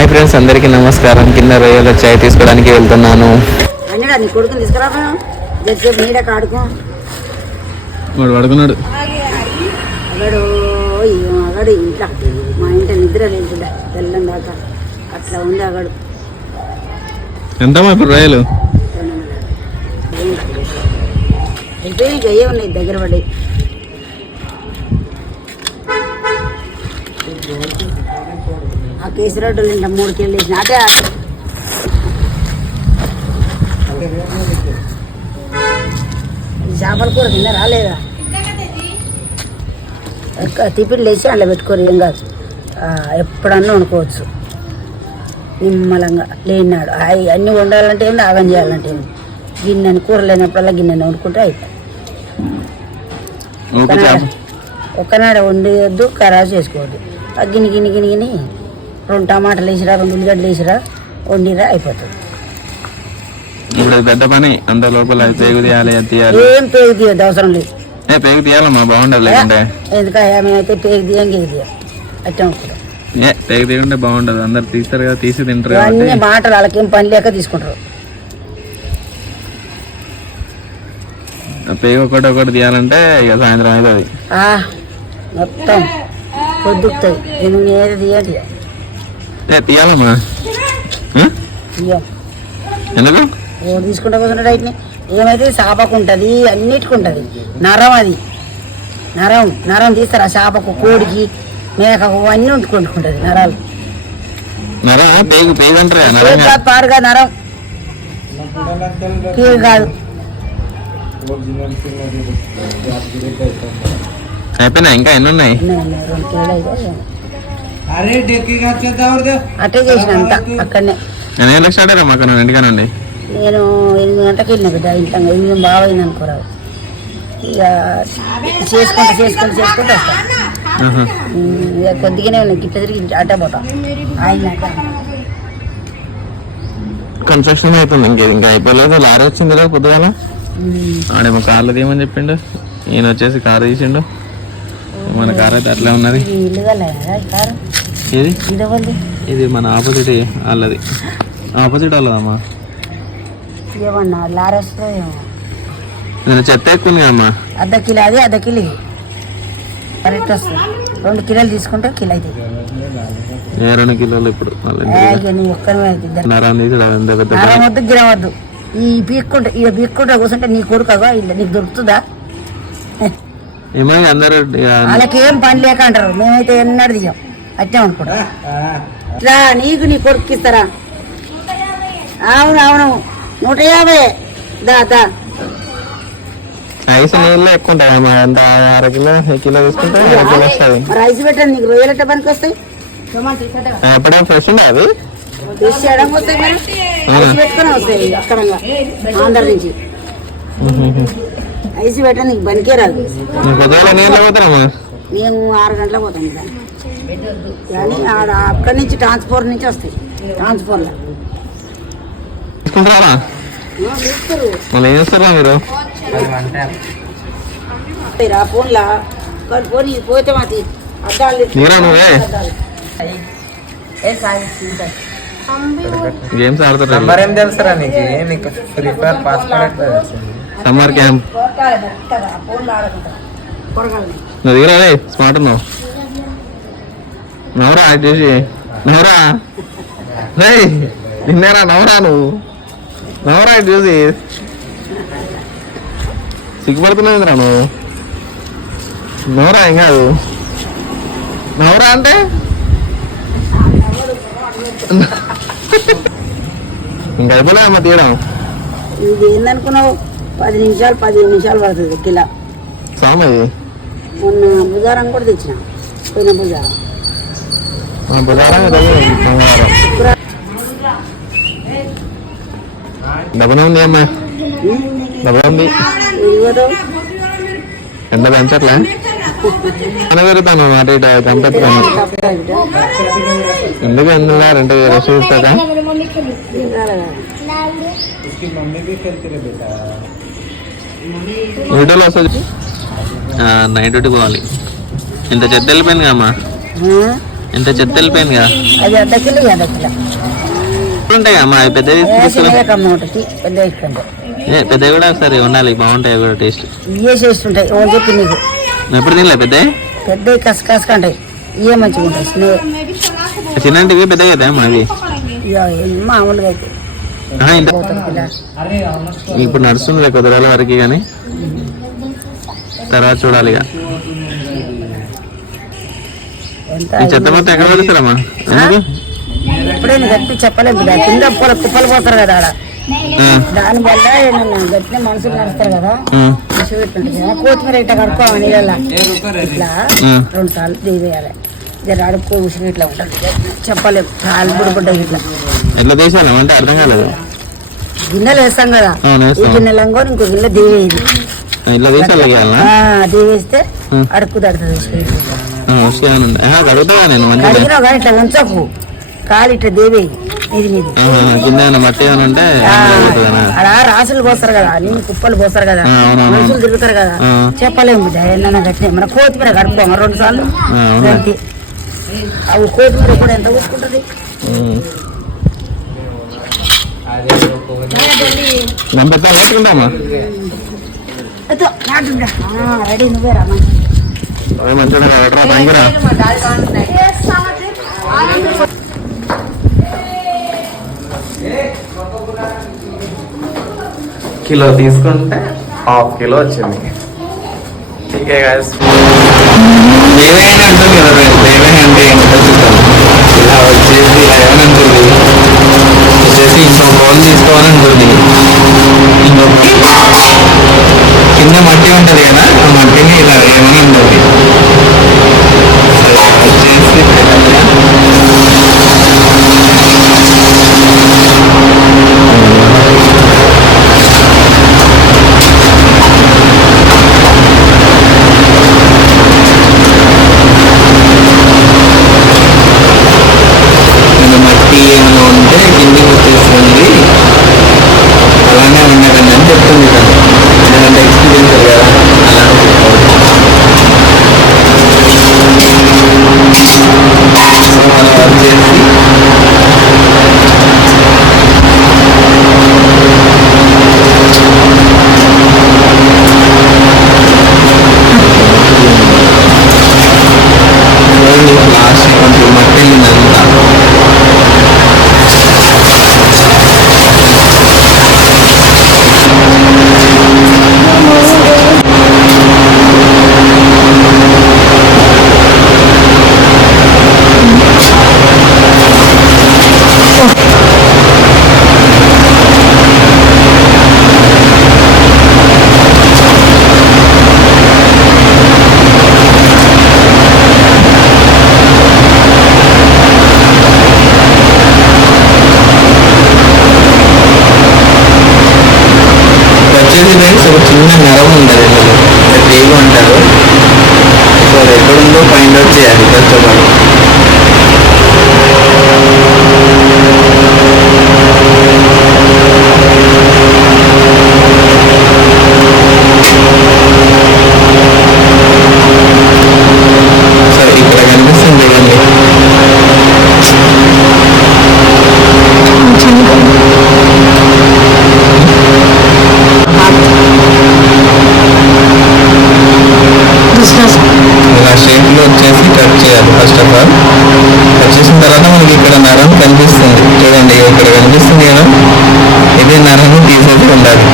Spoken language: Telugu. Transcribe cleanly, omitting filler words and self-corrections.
హాయ్ ఫ్రెండ్స్, అందరికీ నమస్కారం. కింద రొయ్యల చాయ్ తీసుకోవడానికి వెళ్తున్నాను. నీ కొడుకుని తీసుకురా నీడక ఆడుకో. వాడు పడుకున్నాడు. అగడు ఇంట్లో మా ఇంట నిద్ర లేదు తెల్లం దాకా అట్లా ఉంది అగడు. ఎంతమ్మా ఇప్పుడు రొయ్యలు? అయిపోయి గయ్యే ఉన్నాయి దగ్గర పడ్డాయి. ఆ కేసరడ్డు తింటా 3 కిలోలు వేసిన అదే చేపల కూర తిన్నా రాలేదా? టిఫిన్లు వేసి అందులో పెట్టుకోరు, ఏం కాదు. ఎప్పుడన్నా వండుకోవచ్చు నిమ్మలంగా. లేనినాడు అన్నీ వండాలంటే ఏంటి, ఆగం చేయాలంటే ఏంటి. గిన్నెని కూర లేనప్పుడల్లా గిన్నెని వండుకుంటే అయిపోయి ఒక్కనాడు వండేయద్దు, ఖరాబ్ చేసుకోవద్దు. గిన్ని గిన్ని గిన్ని గిని 2 టమాటాలు వేసిరా, 2 ఉల్లిగడ్డలు వేసిరా, వండిరా, అయిపోతుంది. పెద్ద పని అంత లోపల పేగు తీయాలి. ఏం పేగు తీయద్దు, అవసరం లేదు. పేగు తీయాలమ్మా, బాగుండదు. లేకుంటే ఎందుకంటే మేమైతే పేగు తీయం, గేగు తీయం అట్టే ఉంటుంది. పేగు తీయకుంటే బాగుండదు. అందరు తీస్తారు కదా, తీసి తింటారు. అన్ని మాటలు వాళ్ళకేం పని లేక తీసుకుంటారు. పేగు ఒకటి తీయాలంటే ఇక సాయంత్రం అవుతుంది. మొత్తం పొద్దుకుతాయి. నేను ఏది తీయండి తీయాలమ్మా. ఎందుకు ఓడి తీసుకుంటా పోతుంటాడు. అయితే ఏమైతే చేపకు ఉంటుంది, అన్నిటికి ఉంటుంది నరం. అది నరం తీస్తారు. ఆ చేపకు, కోడికి, మేకకు అన్నీ వండుకుంటుంది నరాలు. పాడుగా నరం పేరు కాదు. అయిపోయినా ఇంకా ఎన్ని ఉన్నాయి? 2 కిలోలు అయితే అట్టే చేసిన అంతా అక్కడనే. నేను స్టార్ట్ అయ్యా మాకు ఇంటికానండి. నేను 8 గంటలకు వెళ్ళిన బిడ్డ ఇంట్లో. 8 బాగా అయింది అనుకోరావు. ఇక చేసుకుంటూ వస్తాను. ఇక కొద్దిగానే ఉన్నాయి. గిట్ట తిరిగి అట్టే పోతాం. అయినాక కన్స్ట్రక్షన్ అవుతుంది. ఇంకా అయిపోలేదు. లారీ వచ్చింది కదా పొద్దుగాల. ఆడేమో కార్లు తీయమని చెప్పిండు. ఈయన వచ్చేసి కారు తీసిండు. మన కార్ అయితే అట్లా ఉన్నది. ఏది ఇది మన ఆపోజిట్ వాళ్ళది. ఆపోజిట్ వాళ్ళదమ్మా. ఏమన్నా లారీ వస్తుందో నేను చెత్త ఎక్కువ అమ్మా. ½ కిలో అది, ½ కిలో కరెక్ట్ వస్తుంది. 2 కిలోలు తీసుకుంటే కిలో అవుతుంది. 2 కిలోలు ఇప్పుడు వద్దు, గిరవద్దు. ఈ పీక్కుంటా కూర్చుంటే నీ కొడుకు అగా ఇల్లు నీకు దొరుకుతుందా? అందరూ వాళ్ళకి ఏం పని లేక అంటారు. మేమైతే ఎన్నడు దిగాం అట్టే అనుకుంటా. ఇట్లా నీకు నీ కొడుకు ఇస్తారా? అవును 150 దా. ఐస్ నీళ్ళు ఎక్కువ ఉంటాయి. అంత 1/2 కిలో, 1 కిలో తీసుకుంటే 1 కిలో వస్తుంది. రైస్ పెట్టండి, నీకు రొయ్యలు ఎట్ట పనికి వస్తాయి? ఎప్పుడైనా ఫ్రెష్ ఉండే అవి ఫ్రెష్ చేయడం వస్తాయి. రైస్ పెట్టుకుని వస్తాయి అక్కడ ఆంధ్ర నుంచి. ఐస్ పెట్టండి, నీకు పనికే రాదు. మేము 6 గంటలకు పోతాం కానీ అక్కడి నుంచి ట్రాన్స్పోర్ట్ నుంచి వస్తాయి. ట్రాన్స్పోర్ట్లో మీరు ఫోన్లా ఫోన్ పోతే మాది అద్దాలు గేమ్స్ ఆడుతారు. సమ్మర్ క్యాంప్ నువ్వు దిగరా? స్మార్ట్ ఉన్నావు. నవరా చేసి నవరా నిన్నేరా నవరా. నువ్వు నవరా చూసి సిగ్గుపడుతున్నావురా నువ్వు. నవరా ఏం కాదు. నవరా అంటే ఇంకా అయిపోలేదమ్మా తీయడం. ఇది ఏందనుకున్నావు? 10 నిమిషాలు 15 నిమిషాలు పడుతుంది కిలో. సామది మొన్న బుధవారం కూడా తెచ్చిన. పోయిన బుధవారం డబ్బునే ఉంది అమ్మా. డబ్బునే ఉంది. ఎంత పెంచట్లే పెరుగుతాను మాట చంపెత్తాను. ఎందుకు ఎందుకు రెంట్ రెస్ట్ ఇస్తారా? వీడియోలో వస్తుంది. నైట్ డ్యూటీ పోవాలి. ఇంత చెత్త వెళ్ళిపోయింది కమ్మా. ఎంత చెత్త వెళ్ళిపోయింది కదా. అది అర్ధ కిలో అర్ధ కిలో ఉంటాయి అమ్మా అవి పెద్దవి కమ్మ ఉంటుంది పెద్ద ఇష్టం పెద్దవి కూడా ఒకసారి ఉండాలి బాగుంటాయి కూడా టేస్ట్. ఇవే చేస్తుంటాయి ఎవరు చెప్పి నీకు ఎప్పుడు తినలే పెద్ద పెద్ద కసకసగా ఉంటాయి ఇవే మంచిగా ఉంటాయి చిన్నటివి పెద్దగా అవుతాయి అమ్మా అవి మామూలుగా అయితే ఇప్పుడు నడుస్తుంది కొద్ది రోజుల వరకు కానీ తర్వాత చూడాలి ఇక. ఈ చెత్త మొత్తం ఎక్కడ పడుతారమ్మా? ఎప్పుడైనా గట్టి చెప్పలేదు కింద కుప్పలు పోతారు కదా ఆడ దాని వల్ల గట్టిన మనుషులు నడుస్తారు కదా కొత్తిమీర ఇట్లా కడుక్కోవాలి నీళ్ళ ఇట్లా 2 సార్లు తీయాలి జర అడుక్కో ఉసిరి ఇట్లా ఉంటుంది చెప్పలేము చాలా బుడ్డ ఇట్లా ఎట్లా తీసాను అంటే అర్థం కాలేదు. గిన్నెలు వేస్తాం కదా ఈ గిన్నెలంగో ఇంకో గిన్నె దేవేది దేవేస్తే అడుక్కు తడుతుంది అడిగినా కానీ ఇట్లా ఉంచకు కాలు ఇట్లా దేవేయి ఇది మట్టి అంటే అలా రాసులు పోస్తారు కదా నిన్ను కుప్పలు పోస్తారు కదా మనుషులు తిరుగుతారు కదా చెప్పలేము ఏమన్నా గట్టిన మన కొత్తిమీర కడుక్కోమా 2 సార్లు గట్టి అవి కొత్తిమీర కూడా ఎంత పోసుకుంటుంది. రెడీ నువ్వే రా కిలో తీసుకుంటే 1/2 కిలో వచ్చింది. ఠీకే గాయస్ ఏమైనా అంటుంది కదా ఏమైనా అంటే ఇలా వచ్చేసి ఇలా ఏమనంటుంది వచ్చేసి ఇంకో బౌల్ తీసుకోవాలని అంటుంది. ఇంకొక కింద మట్టి ఉంటుంది కదా ఆ మట్టిని ఇలా ఏమని ఉంటుంది వచ్చేసి చిన్న నరం ఉండదు పేగు అంటారు. సో అది ఎక్కడుందో ఫైండ్ అవుట్ చేయాలి కష్టపడి. సో ఇక్కడ కనిపిస్తుంది కదండి ఇలా షేప్లో వచ్చేసి కట్ చేయాలి. ఫస్ట్ ఆఫ్ ఆల్ కట్ చేసిన తర్వాత మనకి ఇక్కడ నరం కనిపిస్తుంది చూడండి, ఇక్కడ కనిపిస్తుంది కదా, ఇదే నరం తీసేసి ఉండాలి.